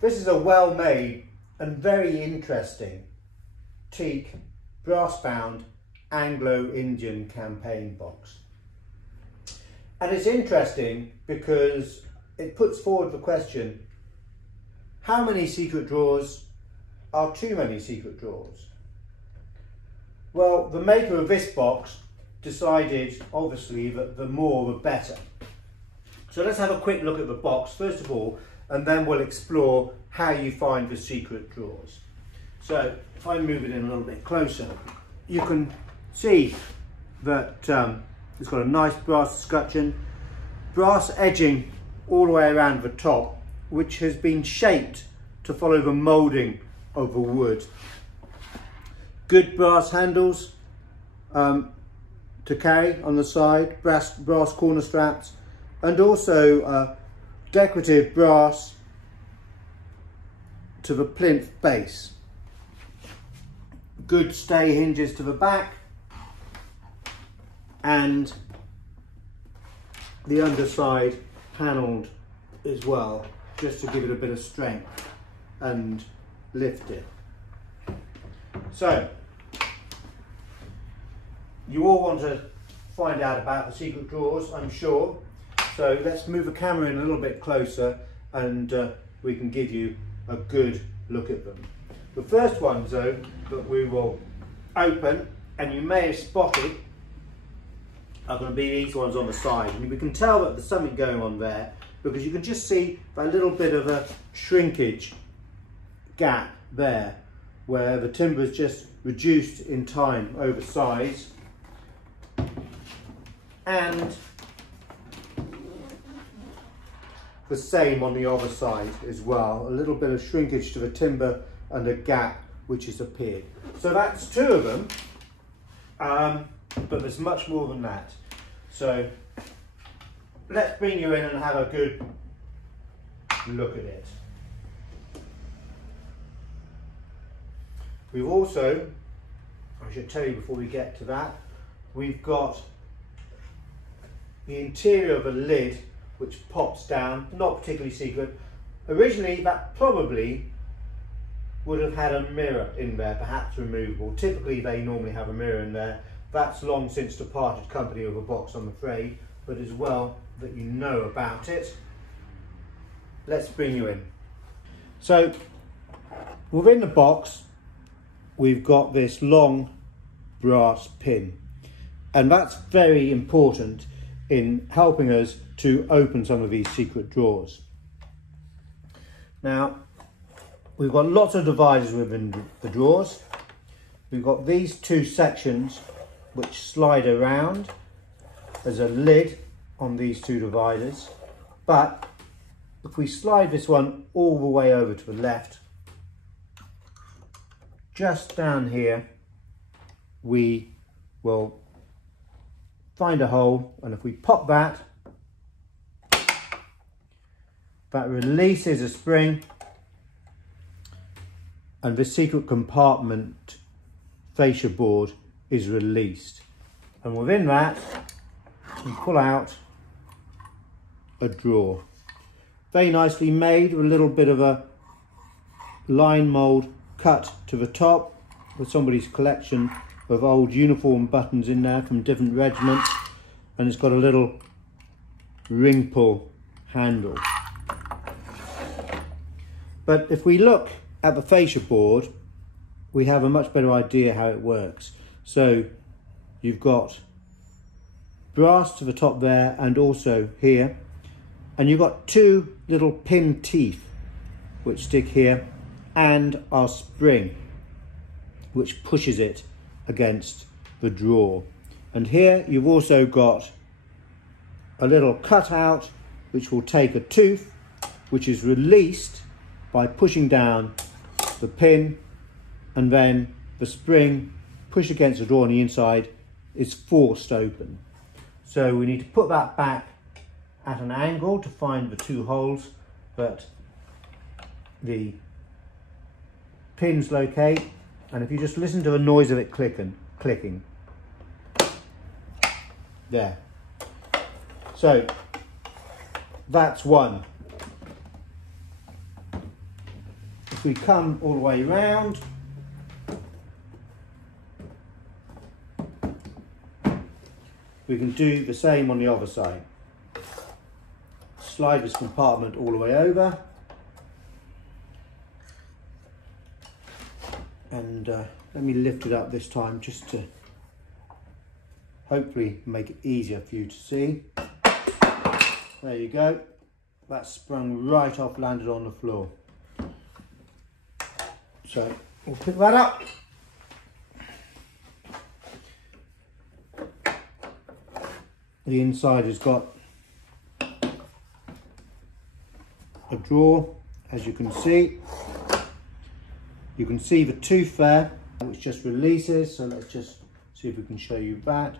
This is a well-made and very interesting teak brass-bound Anglo Indian campaign box. And it's interesting because it puts forward the question, how many secret drawers are too many secret drawers? Well, the maker of this box decided, obviously, that the more the better. So let's have a quick look at the box first of all, and then we'll explore how you find the secret drawers. So if I move it in a little bit closer, you can see that it's got a nice brass escutcheon, brass edging all the way around the top, which has been shaped to follow the moulding of the wood. Good brass handles to carry on the side, brass corner straps, and also decorative brass to the plinth base. Good stay hinges to the back, and the underside panelled as well, just to give it a bit of strength and lift it. So you all want to find out about the secret drawers, I'm sure. So let's move the camera in a little bit closer and we can give you a good look at them. The first ones though that we will open, and you may have spotted, are going to be these ones on the side. And we can tell that there's something going on there because you can just see a little bit of a shrinkage gap there where the timber is just reduced in time over size. And the same on the other side as well, a little bit of shrinkage to the timber and a gap which has appeared. So that's two of them, but there's much more than that. So let's bring you in and have a good look at it. We've also, I should tell you before we get to that, we've got the interior of a lid which pops down, not particularly secret. Originally that probably would have had a mirror in there, perhaps removable. Typically they normally have a mirror in there. That's long since departed company of a box, I'm afraid, but as well that you know about it. Let's bring you in. So within the box we've got this long brass pin, and that's very important in helping us to open some of these secret drawers. Now, we've got lots of dividers within the drawers. We've got these two sections which slide around. There's a lid on these two dividers, but if we slide this one all the way over to the left, just down here, we will find a hole, and if we pop that, that releases a spring, and the secret compartment fascia board is released. And within that, we pull out a drawer. Very nicely made, with a little bit of a line mould cut to the top, with somebody's collection of old uniform buttons in there from different regiments, and it's got a little ring pull handle. But if we look at the fascia board, we have a much better idea how it works. So you've got brass to the top there and also here, and you've got two little pin teeth which stick here, and our spring which pushes it against the drawer. And here you've also got a little cutout which will take a tooth, which is released by pushing down the pin, and then the spring pushed against the drawer on the inside is forced open. So we need to put that back at an angle to find the two holes that the pins locate, and if you just listen to the noise of it clicking, there. So that's one. if we come all the way round, we can do the same on the other side. Slide this compartment all the way over, and let me lift it up this time just to hopefully make it easier for you to see. There you go. That sprung right off, landed on the floor. So we'll pick that up. The inside has got a drawer, as you can see. You can see the tooth there, which just releases. So let's just see if we can show you that.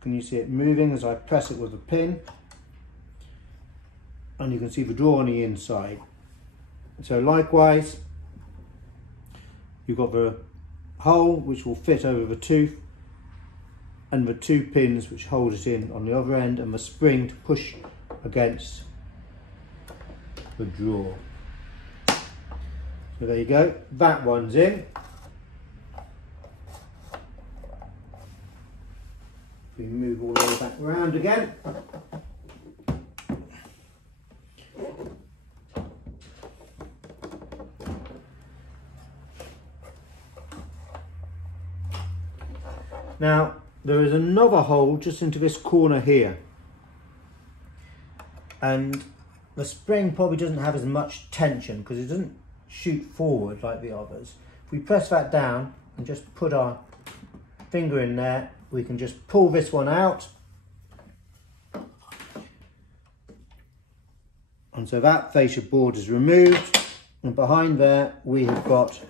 Can you see it moving as I press it with a pin? And you can see the drawer on the inside. So likewise, you've got the hole which will fit over the tooth, and the two pins which hold it in on the other end, and the spring to push against the drawer. So there you go, that one's in. We move all the way back round again. Now, there is another hole just into this corner here, and the spring probably doesn't have as much tension because it doesn't shoot forward like the others. If we press that down and just put our finger in there, we can just pull this one out, and so that fascia board is removed, and behind there we have got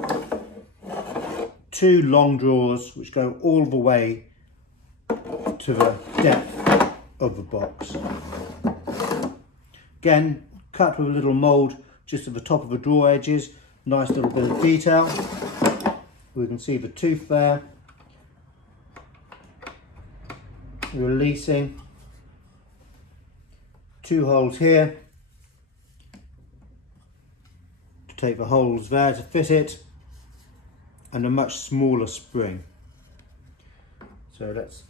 two long drawers which go all the way to the depth of the box. Again, cut with a little mould just at the top of the drawer edges. Nice little bit of detail. We can see the tooth there. Releasing. Two holes here to take the holes there to fit it, and a much smaller spring. So let's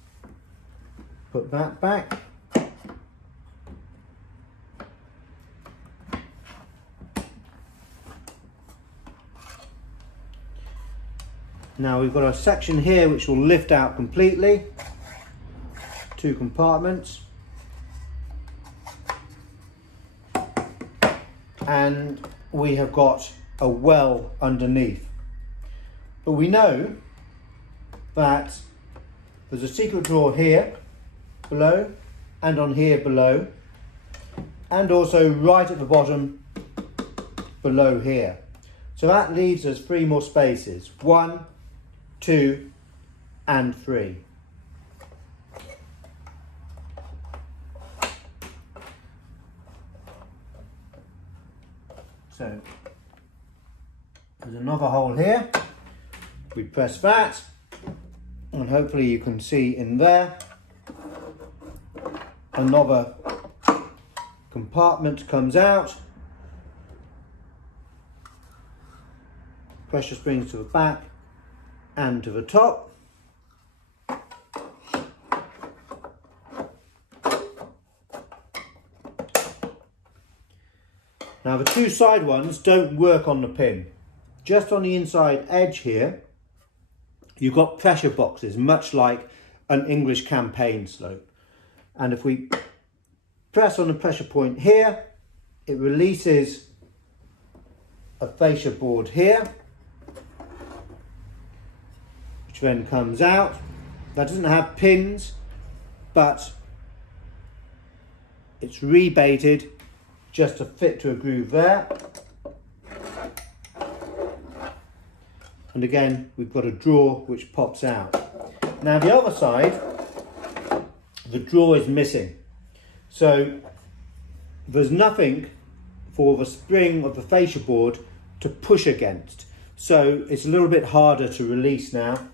put that back. Now we've got a section here which will lift out completely. Two compartments. And we have got a well underneath. But we know that there's a secret drawer here below, and on here below, and also right at the bottom below here. So that leaves us 3 more spaces. 1, 2 and 3. So there's another hole here. We press that, and hopefully you can see in there another compartment comes out. Pressure springs to the back and to the top. Now the two side ones don't work on the pin. Just on the inside edge here, you've got pressure boxes, much like an English campaign slope. And if we press on the pressure point here, it releases a fascia board here, which then comes out. That doesn't have pins, but it's rebaited just to fit to a groove there. And again, we've got a drawer which pops out. Now the other side, the drawer is missing. So there's nothing for the spring of the fascia board to push against. So it's a little bit harder to release now.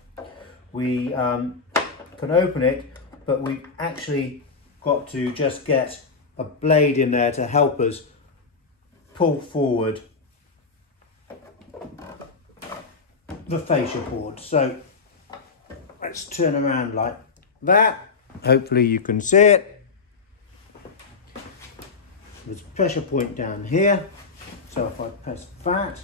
We can open it, but we actually got to just get a blade in there to help us pull forward the fascia board. So let's turn around like that. Hopefully you can see it. There's a pressure point down here. So if I press that,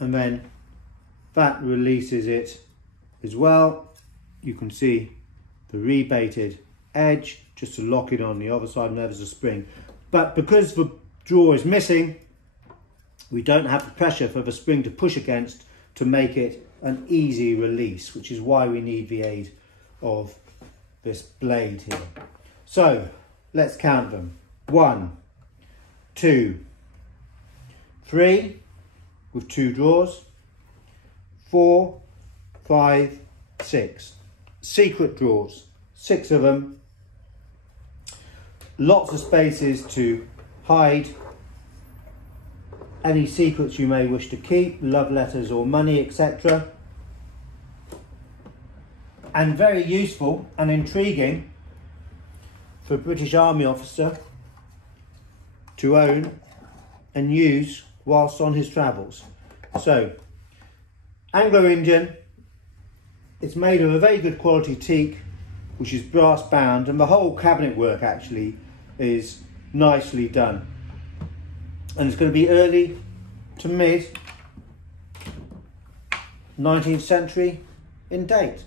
and then that releases it as well. You can see the rebated edge just to lock it on the other side, and there's a spring. But because the drawer is missing, we don't have the pressure for the spring to push against to make it an easy release, which is why we need the aid of this blade here. So let's count them. 1, 2, 3 with 2 drawers, 4, 5, 6. Secret drawers, 6 of them. Lots of spaces to hide any secrets you may wish to keep, love letters or money, etc. And very useful and intriguing for a British Army officer to own and use whilst on his travels. So, Anglo Indian, it's made of a very good quality teak, which is brass bound, and the whole cabinet work actually is nicely done. And it's going to be early to mid 19th century in date.